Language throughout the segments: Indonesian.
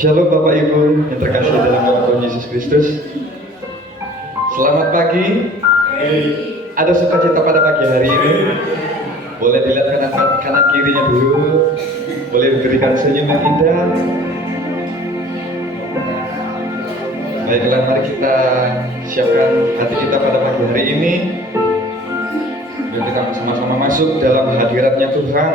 Shalom Bapak Ibu yang terkasih dalam nama Tuhan Yesus Kristus. Selamat pagi. Ada sukacita pada pagi hari ini. Boleh dilihat kanan kirinya dulu. Boleh diberikan senyum yang indah. Baiklah, mari kita siapkan hati kita pada pagi hari ini. Biar kita sama-sama masuk dalam hadiratnya Tuhan.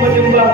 Menyembah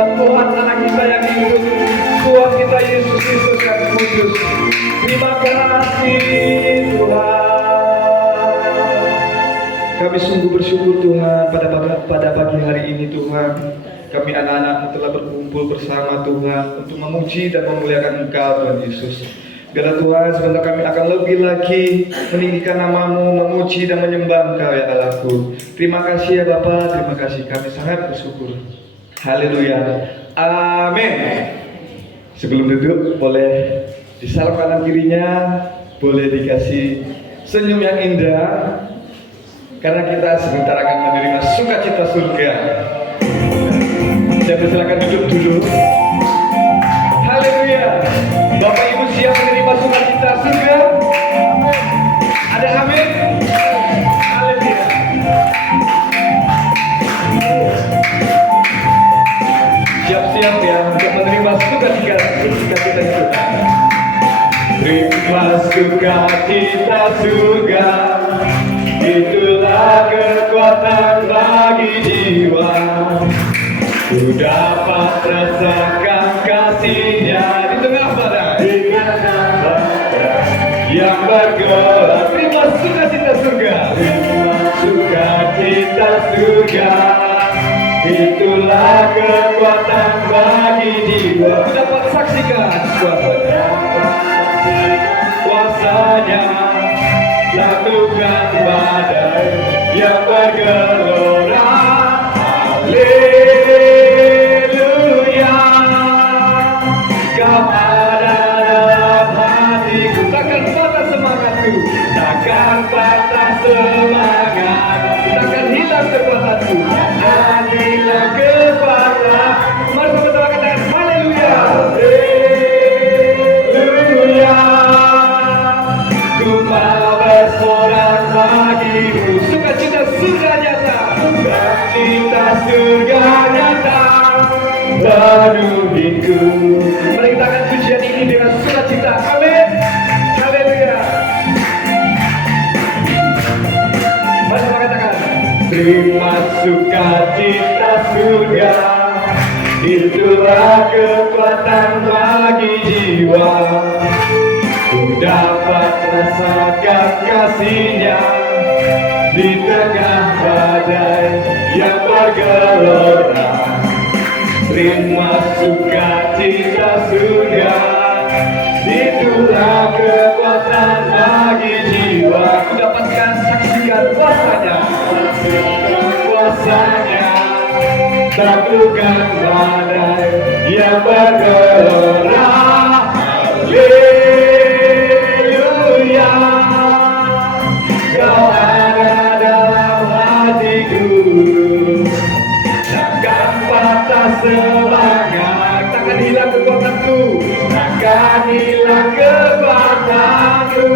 bahwa Tuhan anak kita yang hidup, Tuhan kita Yesus Kristus yang kudus. Terima kasih Tuhan. Kami sungguh bersyukur Tuhan pada pagi hari ini Tuhan. Kami anak-anak telah berkumpul bersama Tuhan untuk memuji dan memuliakan Engkau Tuhan Yesus. Biarlah Tuhan sebentar kami akan lebih lagi meninggikan nama-Mu, memuji dan menyembah Engkau ya Allahku. Terima kasih ya Bapa, terima kasih, kami sangat bersyukur. Haleluya, amin. Sebelum duduk boleh disalam kanan kirinya, boleh dikasih senyum yang indah, karena kita sebentar akan menerima sukacita surga. Saya silakan duduk dulu. Haleluya. Bapak Ibu siap menerima sukacita surga? Ada amin? Haleluya. Siap-siap ya untuk menerima sukacita itu. Terima sukacita surga, itulah kekuatan bagi jiwa. Ku dapat rasakan kasih-Nya di tengah badai yang bergelap. Terima sukacita surga, terima sukacita surga, itulah kekuatan bagi jiwa. Ku dapat saksikan kuasa-Nya, lakukan badai yang bergelora. Haleluya, Kau ada dalam hatiku. Takkan patah semangatku, takkan patah semangat, takkan hilang kekuatanku, takkan hilang kekuatan. Mari kita katakan haleluya, haleluya. Ku mau bersorak bagimu, sukacita surga nyata, sukacita surga nyata penuhiku. Mari kita akan pujian ini dengan sukacita. Amin. Haleluya. Mari kita katakan, terima sukacita surga, itulah kekuatan bagi jiwa. Ku dapat rasakan kasih-Nya di tengah badai yang bergelora. Terima sukacita surga, itulah kekuatan bagi jiwa. Ku dapatkan saksikan kuasa-Nya, kuasa-Nya, taklukan badai yang bergelora. Haleluya, Kau ada dalam hatiku, takkan patah semangat, takkan hilang kekuatanku, takkan hilang kekuatanku.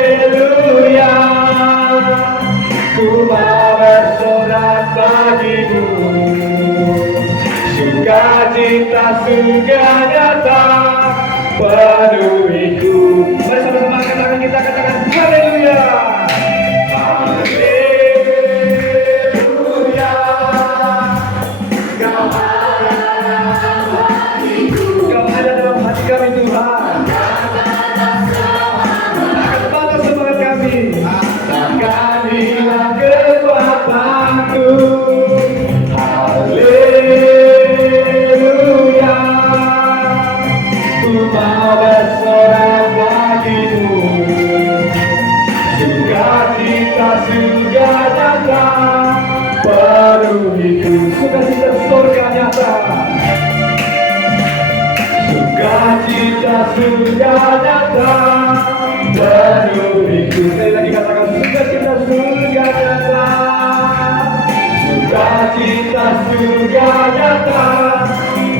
Haleluya, ku mau bersorak bagimu, sukacita surga nyata penuhiku. Mari sama-sama katakan, kita katakan haleluya. Haleluya, Kau ada dalam hati kami Tuhan. Takkan patah semangat kami, takkan hilang kekuatanku. Haleluya, ku mau bersorak bagimu, sukacita surga nyata penuhiku. Sukacita surga nyata, sukacita surga nyata penuhiku. Sekali lagi katakan, sukacita surga nyata, sukacita surga nyata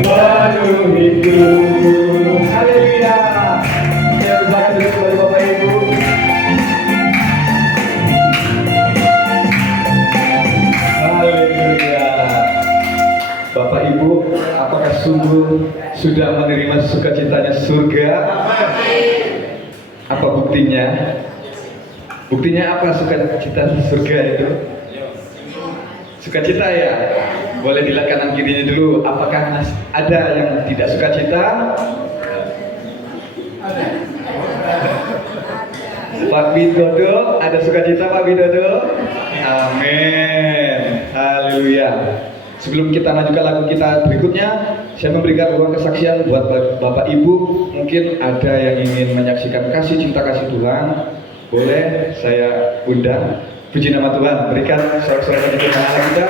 penuhiku. Haleluya. Saya berdoa dulu kepada Bapak Ibu. Haleluya. Bapak Ibu, apakah sungguh sudah menerima sukacitanya surga? Apa buktinya? Buktinya apa sukacita surga itu? Sukacita ya? Boleh dilihat kanan kirinya dulu. Apakah ada yang tidak sukacita? Pak Widodo, ada sukacita Pak Widodo? Amin. Haleluya. Sebelum kita lanjutkan lagu kita berikutnya, saya memberikan ruang kesaksian buat Bapak Ibu. Mungkin ada yang ingin menyaksikan kasih cinta kasih Tuhan. Boleh saya undang. Puji nama Tuhan. Berikan sorak-sorai di tangan kita.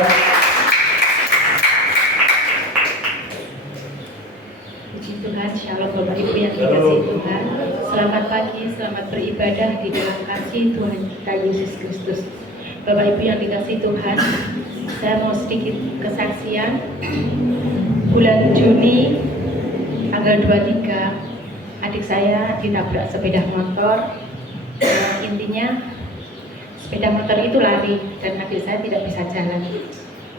Puji Tuhan, shalom Bapak Ibu yang dikasihi Tuhan. Selamat pagi, selamat beribadah di dalam kasih Tuhan kita Yesus Kristus. Bapak Ibu yang dikasihi Tuhan, saya mau sedikit kesaksian. Bulan Juni tanggal 23, adik saya ditabrak sepeda motor. Intinya sepeda motor itu lari dan adik saya tidak bisa jalan.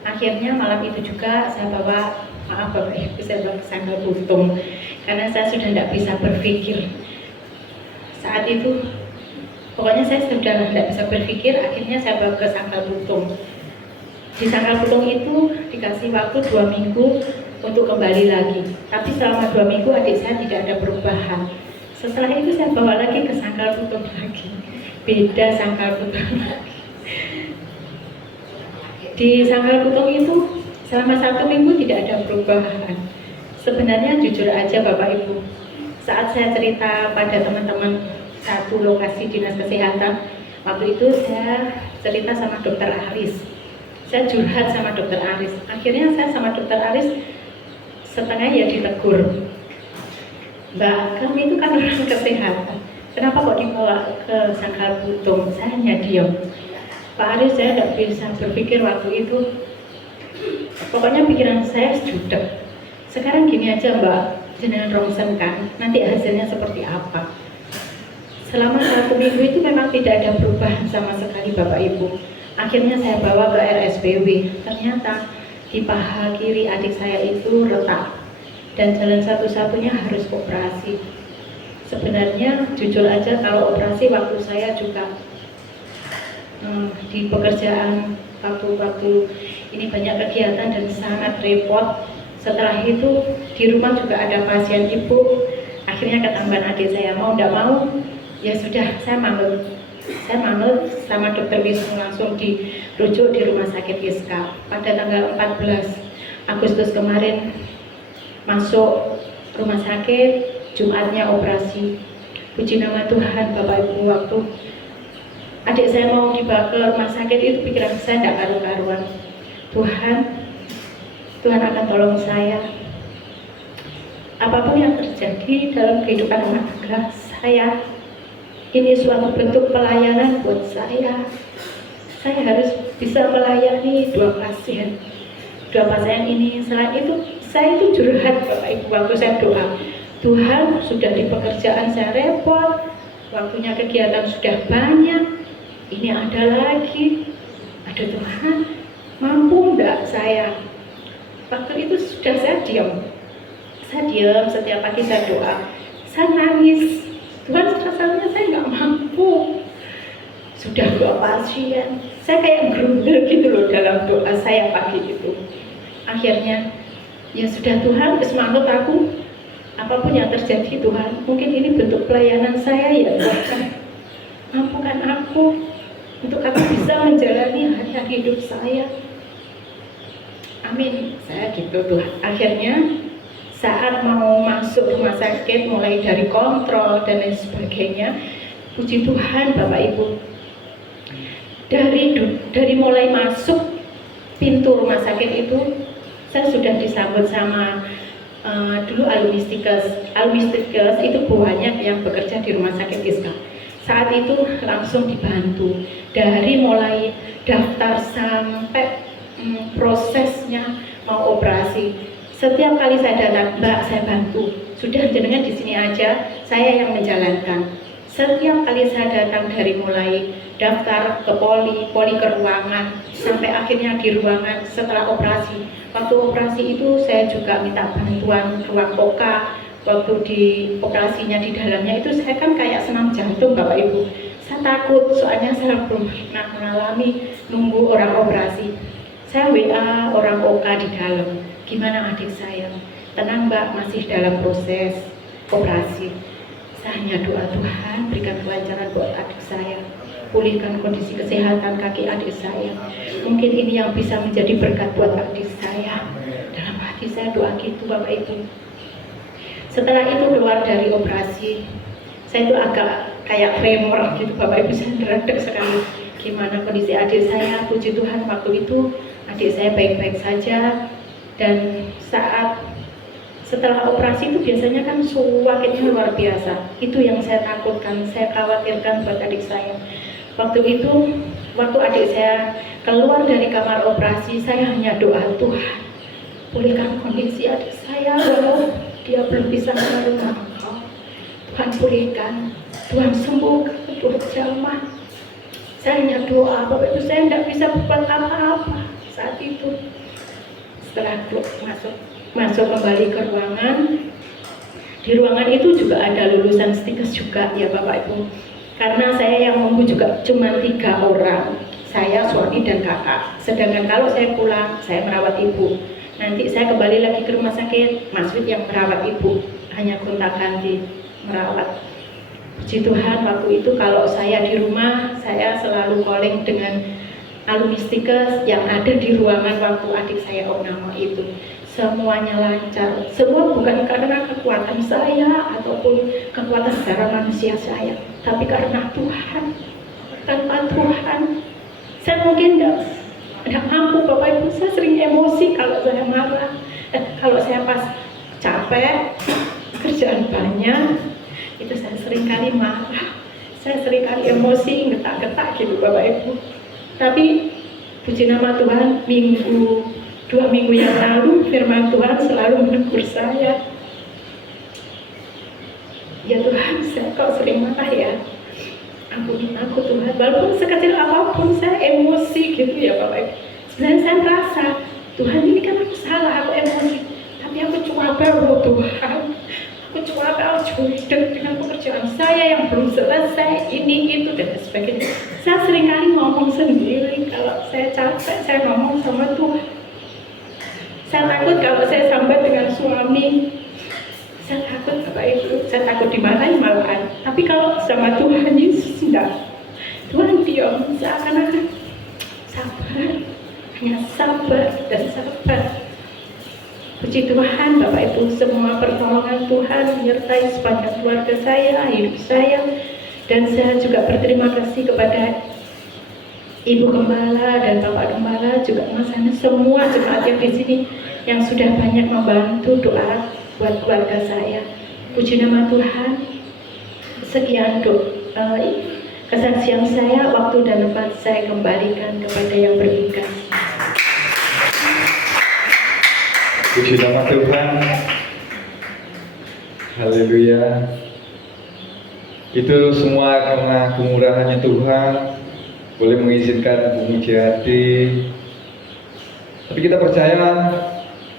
Akhirnya malam itu juga saya bawa, maaf Bapak Ibu, saya bawa ke Sanggal Butung karena saya sudah tidak bisa berpikir. Saat itu pokoknya saya sudah tidak bisa berpikir, akhirnya saya bawa ke Sanggal Butung. Di Sanggal Butung itu dikasih waktu 2 minggu untuk kembali lagi. Tapi selama 2 minggu adik saya tidak ada perubahan. Setelah itu saya bawa lagi ke Sanggal Butung lagi. Beda Sanggal Butung lagi. Di Sanggal Butung itu selama 1 minggu tidak ada perubahan. Sebenarnya jujur aja Bapak Ibu, saat saya cerita pada teman-teman satu lokasi dinas kesehatan, waktu itu saya cerita sama dokter Aris. Saya curhat sama dokter Aris. Akhirnya saya sama dokter Aris setengah ya ditegur. Mbak, kami itu kan orang kesehatan. Kenapa kok dibawa ke Sanggal Butung? Saya hanya diam. Pak Aris, saya tidak bisa berpikir waktu itu. Pokoknya pikiran saya sudah. Sekarang gini aja Mbak, jenengan rongsen kan, nanti hasilnya seperti apa. Selama 1 minggu itu memang tidak ada perubahan sama sekali Bapak Ibu. Akhirnya saya bawa ke RSPW. Ternyata di paha kiri adik saya itu retak dan jalan satu-satunya harus operasi. Sebenarnya jujur aja kalau operasi waktu saya juga di pekerjaan waktu ini banyak kegiatan dan sangat repot. Setelah itu di rumah juga ada pasien ibu. Akhirnya ketambahan adik saya, mau tidak mau ya sudah, saya manut sama dokter Wisnu, langsung dirujuk di rumah sakit Iska. Pada tanggal 14 Agustus kemarin masuk rumah sakit, Jumatnya operasi. Puji nama Tuhan Bapak Ibu, waktu adik saya mau dibawa ke rumah sakit itu pikiran saya tidak karu-karuan. Tuhan akan tolong saya. Apapun yang terjadi dalam kehidupan rumah tangga saya, ini suatu bentuk pelayanan buat saya. Saya harus bisa melayani 2 pasien ini. Selain itu, saya itu curhat Bapak Ibu waktu saya doa. Tuhan, sudah di pekerjaan saya repot, waktunya kegiatan sudah banyak, ini ada lagi. Aduh Tuhan, mampu enggak saya? Waktu itu sudah saya diam, setiap pagi saya doa, saya nangis. Tuhan, rasanya saya nggak mampu. Sudah 2 pasien, saya kayak gerundel gitu loh dalam doa saya pagi itu. Akhirnya, ya sudah Tuhan, semangat aku. Apapun yang terjadi Tuhan, mungkin ini bentuk pelayanan saya ya Tuhan. Mampukan aku untuk aku bisa menjalani hari-hari hidup saya. Amin. Saya gitu Tuhan. Akhirnya saat mau masuk rumah sakit, mulai dari kontrol dan lain sebagainya, puji Tuhan Bapak Ibu, dari mulai masuk pintu rumah sakit itu, saya sudah disambut sama dulu alumnistikes itu banyak yang bekerja di rumah sakit Iska. Saat itu langsung dibantu dari mulai daftar sampai prosesnya mau operasi. Setiap kali saya datang, Mbak, saya bantu. Sudah jenengan di sini aja, saya yang menjalankan. Setiap kali saya datang dari mulai daftar ke poli ke ruangan, sampai akhirnya di ruangan setelah operasi. Waktu operasi itu saya juga minta bantuan ruang oka. Waktu di operasinya di dalamnya itu saya kan kayak senam jantung Bapak Ibu. Saya takut soalnya saya belum pernah mengalami nunggu orang operasi. Saya WA orang OK di dalam, gimana adik saya? Tenang Mbak, masih dalam proses operasi. Saya hanya doa, Tuhan berikan kelancaran buat adik saya, pulihkan kondisi kesehatan kaki adik saya. Mungkin ini yang bisa menjadi berkat buat adik saya. Dalam hati saya doa gitu Bapak Ibu. Setelah itu keluar dari operasi, saya itu agak kayak tremor gitu Bapak Ibu, saya meredek sekali. Gimana kondisi adik saya? Puji Tuhan waktu itu adik saya baik-baik saja. Dan setelah operasi itu biasanya kan sakitnya luar biasa. Itu yang saya takutkan, saya khawatirkan buat adik saya. Waktu itu, waktu adik saya keluar dari kamar operasi, saya hanya doa, Tuhan pulihkan kondisi adik saya walau dia belum bisa menerima Engkau. Tuhan pulihkan, Tuhan sembuhkan, Tuhan jamah. Saya hanya doa, Bapak Ibu, saya tidak bisa berbuat apa-apa saat itu. Setelah masuk kembali ke ruangan, di ruangan itu juga ada lulusan stikes juga ya Bapak Ibu. Karena saya yang membujuk juga cuma 3 orang, saya, suami dan kakak. Sedangkan kalau saya pulang, saya merawat ibu. Nanti saya kembali lagi ke rumah sakit, Mas Wid yang merawat ibu, hanya gonta-ganti merawat. Puji Tuhan waktu itu kalau saya di rumah, saya selalu calling dengan alumni stikes yang ada di ruangan waktu adik saya Onamo itu. Semuanya lancar, semua bukan karena kekuatan saya ataupun kekuatan secara manusia saya, tapi karena Tuhan. Tanpa Tuhan, saya mungkin tidak mampu Bapak Ibu. Saya sering emosi kalau saya marah, kalau saya pas capek, kerjaan banyak, itu saya sering kali marah, saya sering kali emosi, getak-getak gitu Bapak Ibu. Tapi puji nama Tuhan, 2 minggu yang lalu firman Tuhan selalu menegur saya. Ya Tuhan, saya kok sering marah ya. Ampuni aku Tuhan, walaupun sekecil apapun saya emosi gitu ya Bapak Ibu. Sebenarnya saya merasa, Tuhan ini kan aku salah, aku emosi, tapi aku cuma baru Tuhan. Aku cuma judes dengan pekerjaan saya yang belum selesai, ini itu dan sebagainya. Saya seringkali ngomong sendiri, kalau saya capek saya ngomong sama Tuhan. Saya takut kalau saya sambat dengan suami, saya takut Bapak Ibu, saya takut dimarahin malahan. Tapi kalau sama Tuhan Yesus tidak, Tuhan diam, seakan-akan sabar, hanya sabar dan sabar. Puji Tuhan Bapak Ibu, semua pertolongan Tuhan menyertai sepanjang keluarga saya, hidup saya. Dan saya juga berterima kasih kepada Ibu Gembala dan Bapak Gembala, juga Mas Hanes, semua jemaat yang di sini yang sudah banyak membantu doa buat keluarga saya. Puji nama Tuhan. Sekian kesaksian saya, waktu dan tempat saya kembalikan kepada yang berkasih. Puji nama Tuhan. Haleluya. Itu semua karena kemurahannya Tuhan. Boleh mengizinkan Bu Mujadi. Tapi kita percaya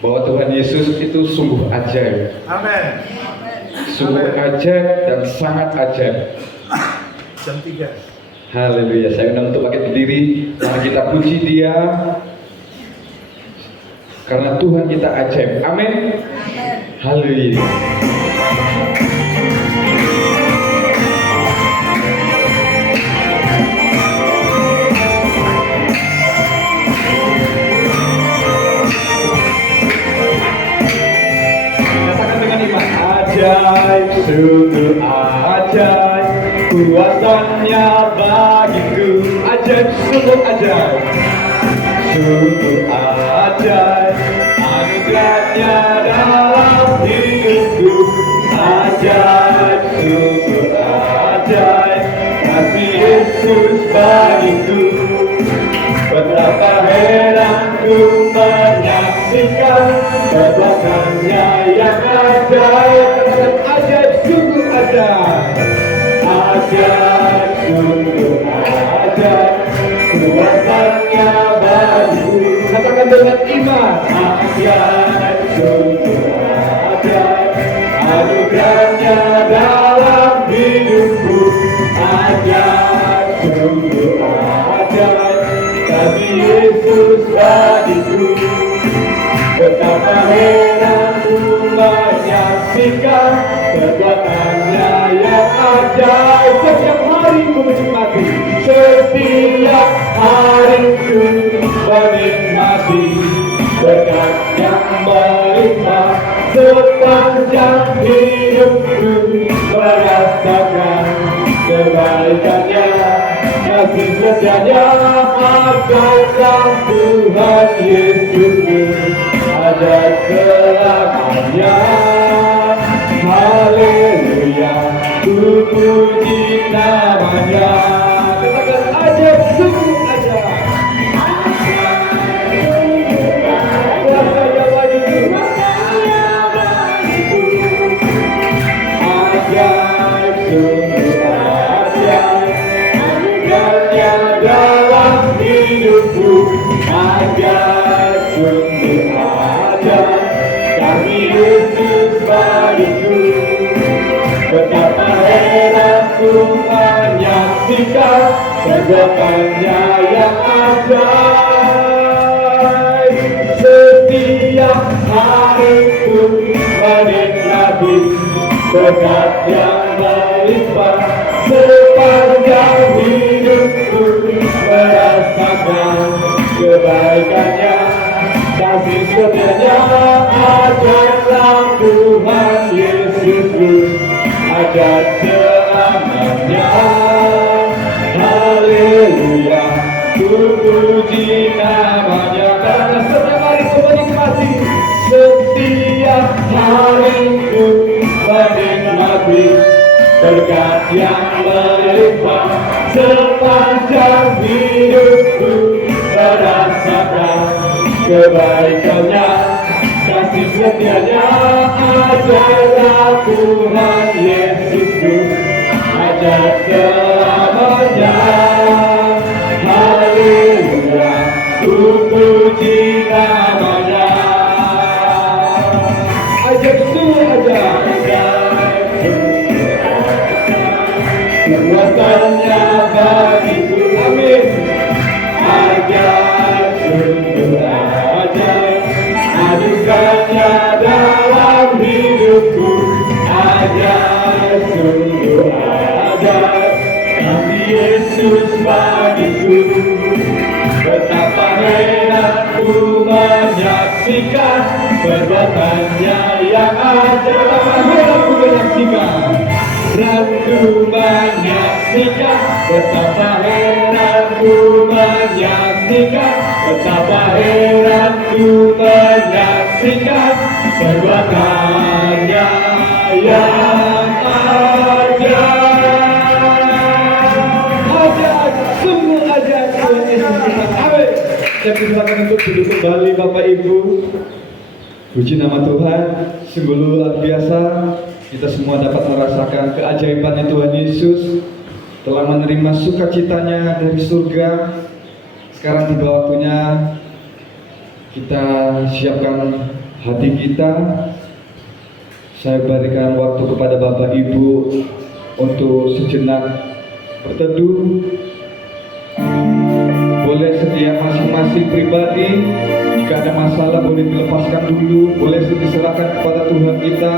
bahwa Tuhan Yesus itu sungguh ajaib. Amin. Sungguh ajaib dan sangat ajaib. Jam 3. Haleluya. Saya undang untuk bangkit berdiri. Mari kita puji Dia. Karena Tuhan kita ajaib. Amin. Haleluya. Katakan dengan iman. Ajaib, sungguh ajaib. Kuasanya bagiku. Ajaib, sungguh ajaib. Sungguh ajaib, anugerahnya dalam hidupku. Ajaib, sungguh ajaib, kasih Yesus bagiku. Betapa heran ku menyaksikan perbuatannya yang ajaib. Ajaib, sungguh ajaib. Ajaib, sungguh ajaib, kuasanya bagiku. Katakan dengan iman. Ajaib, sungguh ajaib, anugerahnya dalam hidupku. Ajaib, sungguh ajaib, kasih Yesus bagiku. Betapa heranku menyaksikan perbuatannya yang ajaib. Setiap hari ku menikmati, setiap hari ku menikmati berkat yang melimpah. Sepanjang hidupku merasakan kebaikannya, kasih setianya akan Tuhan Yesusku ada selamanya. Haleluya, ku puji namanya. Katakan ajaib, sungguh ajaib. Kuasanya bagiku, ajaib, sungguh ajaib. Anugerahnya dalam hidupku, ajaib, sungguh ajaib. Kasih Yesus bagiku, betapa heranku menyaksikan perbuatannya yang ajaib. Setiap hariku menikmati berkat yang melimpah. Sepanjang hidupku merasakan kebaikannya, kasih setianya ajarlah Tuhan Yesusku ajar selamanya. Haleluya, ku puji namanya. Karena setiap hari ku menikmati, setiap hari ku menikmati berkat yang melimpah. Sepanjang hidupku merasakan kebaikannya, kasih setianya ajarlah Tuhan Yesusku ajar selamanya. Haleluya, ku puji namanya. Ajaib, sungguh ajaib, kuasanya bagiku, amin. Ajaib, sungguh ajaib, anugerahnya dalam hidupku, ajaib, sungguh ajaib. Kasih Yesus bagiku, betapa heranku menyaksikan perbuatannya yang ajaib. Betapa heranku menyaksikan, ranku menyaksikan, betapa heranku menyaksikan, betapa heranku menyaksikan perbuatannya yang ajaib. Ajaib, sungguh ajaib Tuhan Yesus kita. Amin. Saya persilakan untuk duduk kembali Bapak Ibu. Puji nama Tuhan, sungguh luar biasa. Kita semua dapat merasakan keajaibannya Tuhan Yesus telah menerima sukacitanya dari surga. Sekarang tiba waktunya kita siapkan hati kita. Saya berikan waktu kepada Bapak Ibu untuk sejenak berteduh. Boleh setiap masing-masing pribadi, jika ada masalah boleh dilepaskan dulu, boleh diserahkan kepada Tuhan kita.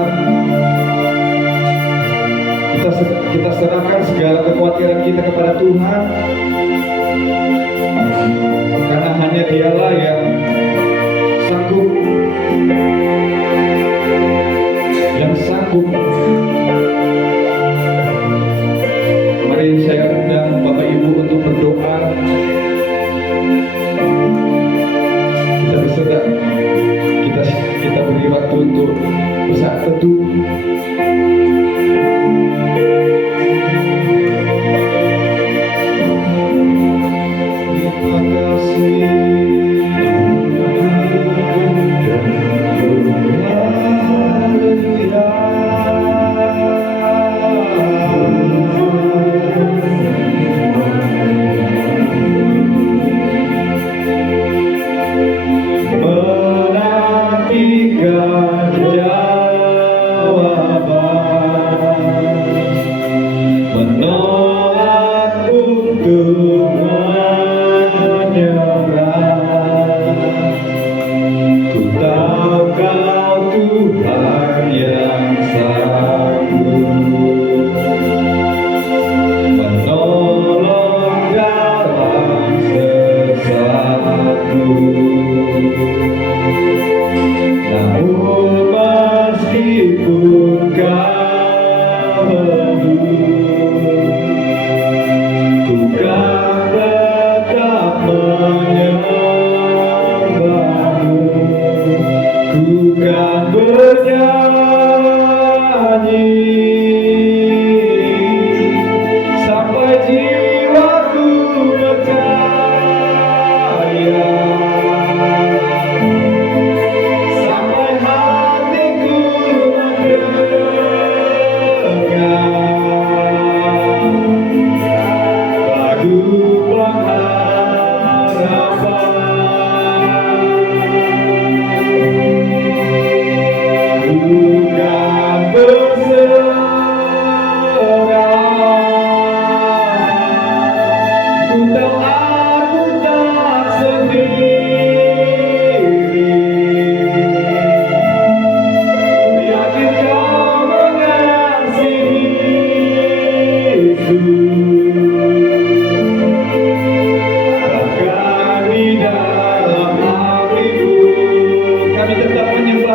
Kita serahkan segala kekhawatiran kita kepada Tuhan, karena hanya Dialah yang sanggup Mari saya undang Bapak Ibu untuk berdoa. Kita berserah, kita beri waktu untuk bersaat teduh. Terima kasih.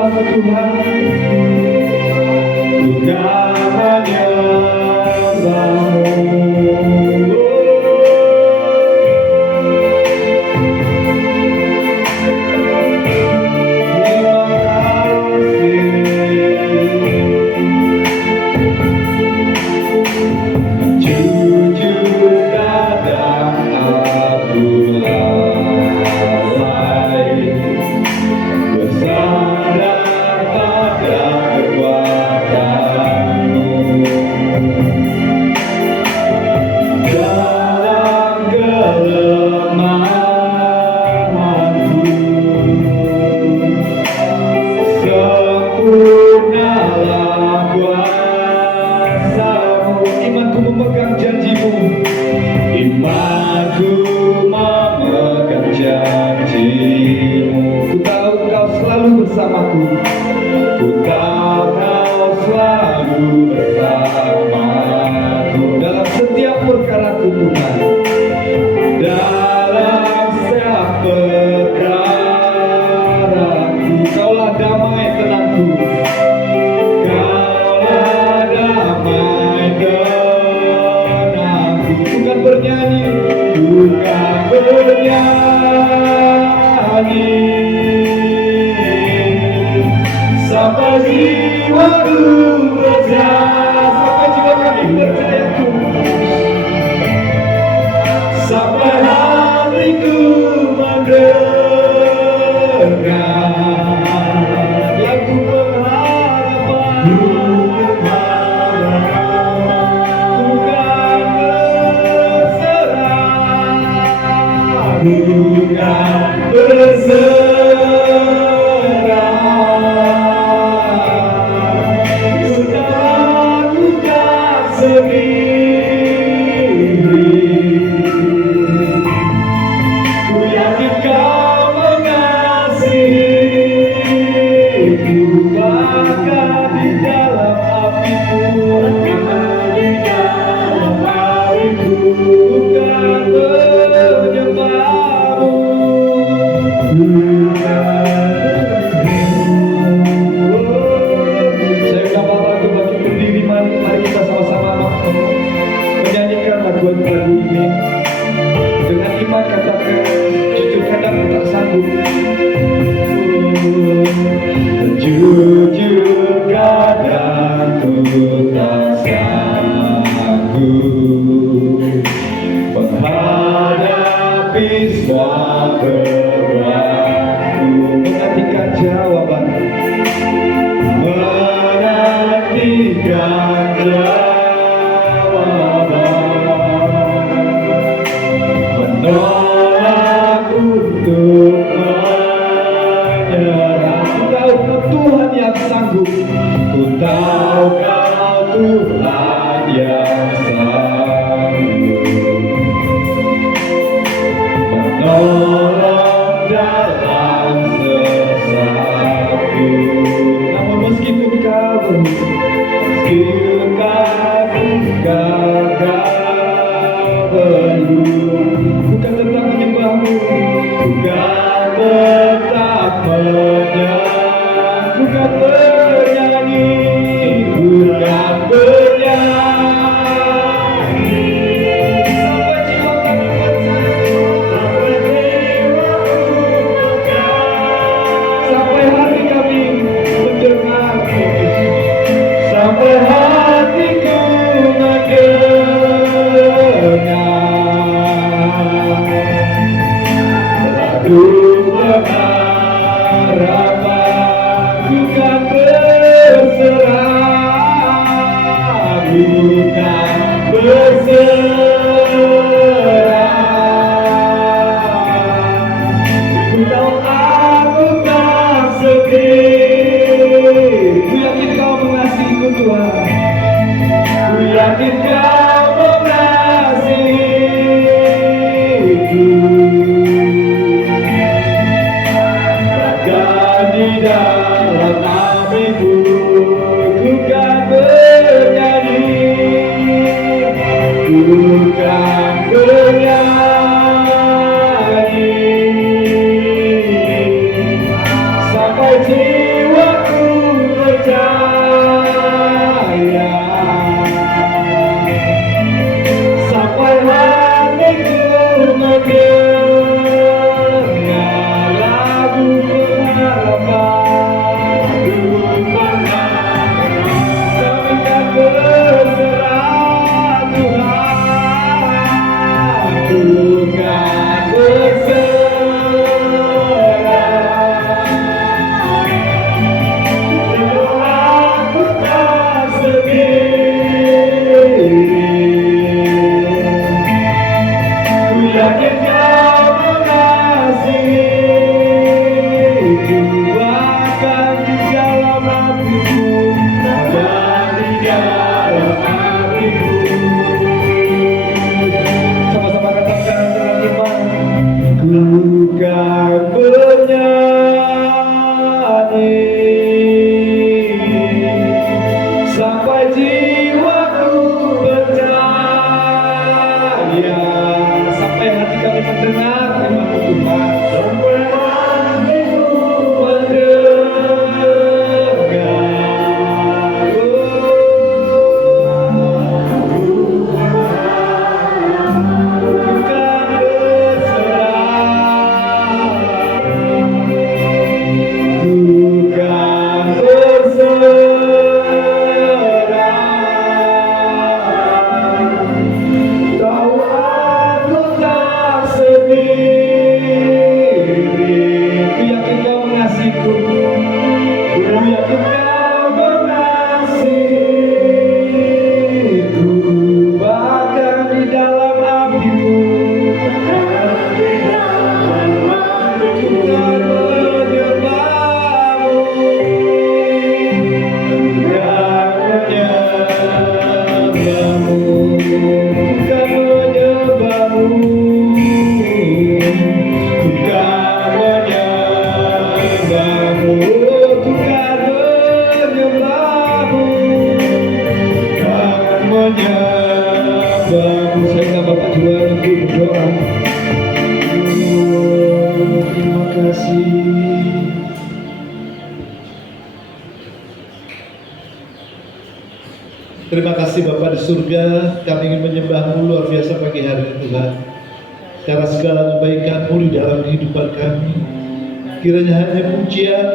bersamaku Tuhan. Bukan hanya bersamaku. Ku tahu kau selalu bersamaku dalam setiap perkaraku Tuhan. Dalam setiap perkaraku Kaulah damai tenangku. Kaulah damai tenangku. Bukan bernyanyi, bukan bernyanyi, sampai jiwaku percaya, sampai jiwa kami percaya Tuhan, sampai hatiku mendengar lagu pengharapan. Bukan berserah, bukan berserah, ku yakin kau mengasihiku, bahkan di dalam apiku, di dalam apiku, bukan penyembahmu. Saya undang Bapak untuk bagi berdiri, mari kita sama-sama menyanyikan lagu-lagu ini. Dengan iman katakan, jujur kadang tak sanggup. Jujur kadang ku tak sanggup menghadapi semua bebanku. Menantikan jawaban, menantikan menolak untuk menyerah. Ku tahu kau Tuhan yang sanggup, ku tahu kau Tuhan yang sanggup menolong dalam sesaku. Namun meskipun kau berhutang, meskipun kau gagal belum, bukan tentang menyembahmu, bukan tetap menyanyi, bukan bernyanyi, bukan bernyanyi, sampai jiwa kami percaya, sampai hati kami mendengar, sampai hatiku mendengar lagu pengharapan. Bukan berserah, bukan berserah, ku tahu aku tak sedih. Ku yakin kau mengasihiku Tuhan, ku yakin kau mengasihiku. Bahkan di dalam apiku, ku kan bernyanyi, ku kan bernyanyi, sampai jiwa Terima kasih Bapa di surga, kami ingin menyembah-Mu luar biasa pagi hari ini Tuhan. Karena segala kebaikan-Mu di dalam kehidupan kami, kiranya hanya pujian,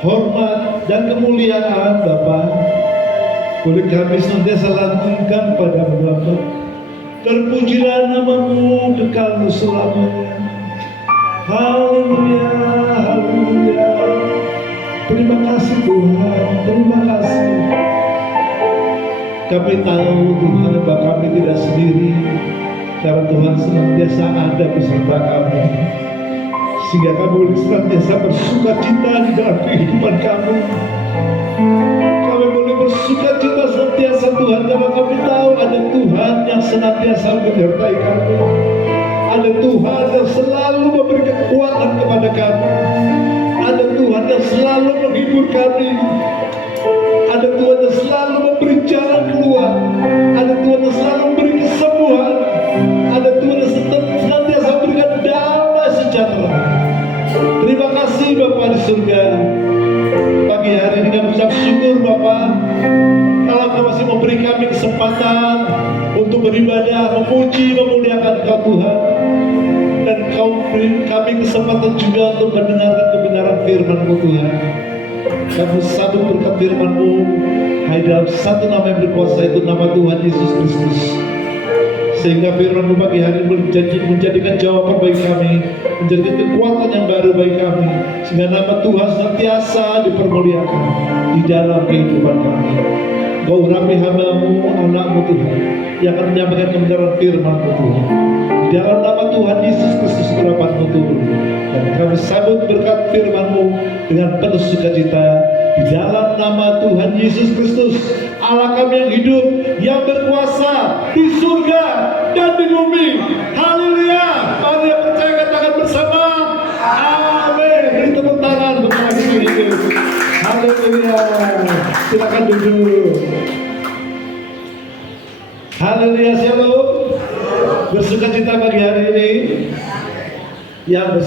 hormat, dan kemuliaan Bapa boleh kami senantiasa lantunkan pada-Mu Bapa. Terpujilah nama-Mu kekal selamanya. Haleluya, haleluya. Terima kasih Tuhan, terima kasih. Kami tahu Tuhan bahwa kami tidak sendiri, karena Tuhan senantiasa ada beserta kami, sehingga kami boleh senantiasa bersuka cita di dalam kehidupan kami. Kami boleh bersuka cita senantiasa Tuhan, karena kami tahu ada Tuhan yang senantiasa menyertai kami. Ada Tuhan yang selalu memberi kekuatan kepada kami. Ada Tuhan yang selalu menghibur kami. Ada Tuhan yang selalu memberi jalan keluar. Ada Tuhan yang selalu memberi kesembuhan. Ada Tuhan yang senantiasa memberikan damai sejahtera. Terima kasih Bapa di surga. Pagi hari ini kami ucap syukur Bapa, kalau Kau masih memberi kami kesempatan untuk beribadah, memuji, memuliakan Kau Tuhan. Dan Kau beri kami kesempatan juga untuk mendengarkan kebenaran firman-Mu Tuhan. Kami sambut berkat firman-Mu hanya dalam satu nama yang berkuasa, itu nama Tuhan Yesus Kristus. Sehingga firman-Mu pagi hari menjadikan jawaban bagi kami, menjadikan kekuatan yang baru bagi kami, sehingga nama Tuhan senantiasa dipermuliakan di dalam kehidupan kami. Kau urapi hamba-Mu, anak-Mu Tuhan, yang akan menyampaikan kebenaran firman-Mu Tuhan. Di dalam nama Tuhan Yesus Kristus urapan-Mu turun, dan kami sambut berkat firman-Mu dengan penuh sukacita di dalam nama Tuhan Yesus Kristus, Allah kami yang hidup, yang berkuasa di surga dan di bumi. Haleluya. Mari yang percaya katakan bersama amin. Beri tepuk tangan untuk Tuhan hidup. Haleluya. Silakan duduk. Haleluya, shalom. Bersukacita pagi hari ini yang